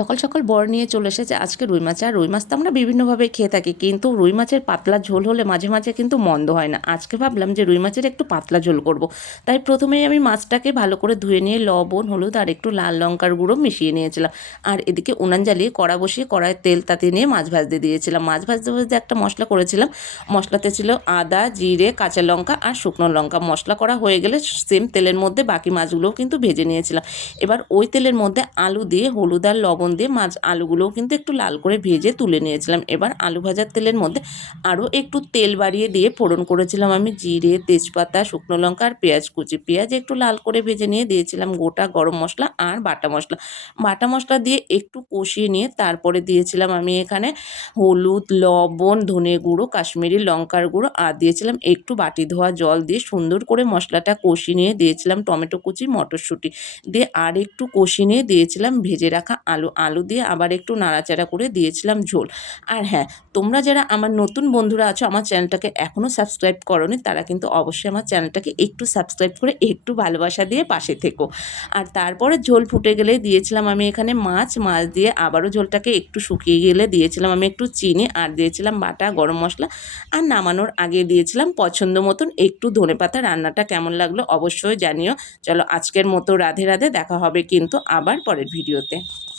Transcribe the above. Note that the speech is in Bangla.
সকাল সকাল বর নিয়ে চলে এসেছে আজকে রুই মাছ। আর রুই মাছ তো আমরা বিভিন্নভাবে খেয়ে থাকি, কিন্তু রুই মাছের পাতলা ঝোল হলে মাঝে মাঝে কিন্তু মন্দ হয় না। আজকে ভাবলাম যে রুই মাছের একটু পাতলা ঝোল করব। তাই প্রথমেই আমি মাছটাকে ভালো করে ধুয়ে নিয়ে লবণ, হলুদ আর একটু লাল লঙ্কার গুঁড়ো মিশিয়ে নিয়েছিলাম। আর এদিকে উনান জ্বালিয়ে কড়া বসিয়ে কড়ায় তেল তাতে নিয়ে মাছ ভাজতে দিয়েছিলাম। মাছ ভাজতে ভাজতে একটা মশলা করেছিলাম। মশলাতে ছিল আদা, জিরে, কাঁচা লঙ্কা আর শুকনো লঙ্কা। মশলা করা হয়ে গেলে সেম তেলের মধ্যে বাকি মাছগুলোও কিন্তু ভেজে নিয়েছিলাম। এবার ওই তেলের মধ্যে আলু দিয়ে হলুদ আর লবণ দিয়ে আলুগুলোও কিন্তু একটু লাল করে ভেজে তুলে নিয়েছিলাম। এবার আলু ভাজার তেলের মধ্যে আরও একটু তেল বাড়িয়ে দিয়ে ফোড়ন করেছিলাম আমি জিরে, তেজপাতা, শুকনো লঙ্কা আর পেঁয়াজ কুচি। পেঁয়াজ একটু লাল করে ভেজে নিয়ে দিয়েছিলাম গোটা গরম মশলা আর বাটা মশলা। বাটা মশলা দিয়ে একটু কষিয়ে নিয়ে তারপরে দিয়েছিলাম আমি এখানে হলুদ, লবণ, ধনে গুঁড়ো, কাশ্মীরি লঙ্কার গুঁড়ো আর দিয়েছিলাম একটু বাটি ধোয়া জল দিয়ে সুন্দর করে মশলাটা কষিয়ে নিয়ে দিয়েছিলাম টমেটো কুচি, মটরশুঁটি দিয়ে আর একটু কষিয়ে নিয়ে দিয়েছিলাম ভেজে রাখা আলু দিয়ে আবার একটু নাড়াচাড়া করে দিয়েছিলাম ঝোল। আর হ্যাঁ, তোমরা যারা আমার নতুন বন্ধুরা আছো, আমার চ্যানেলটাকে এখনও সাবস্ক্রাইব করোনি, তারা কিন্তু অবশ্যই আমার চ্যানেলটাকে একটু সাবস্ক্রাইব করে একটু ভালোবাসা দিয়ে পাশে থেকো। আর তারপরে ঝোল ফুটে গেলে দিয়েছিলাম আমি এখানে মাছ দিয়ে আবারও ঝোলটাকে একটু শুকিয়ে গেলে দিয়েছিলাম আমি একটু চিনি আর দিয়েছিলাম বাটা গরম মশলা। আর নামানোর আগে দিয়েছিলাম পছন্দ মতন একটু ধনেপাতা। রান্নাটা কেমন লাগলো অবশ্যই জানিও। চলো আজকের মতো রাধে রাধে, দেখা হবে কিন্তু আবার পরের ভিডিওতে।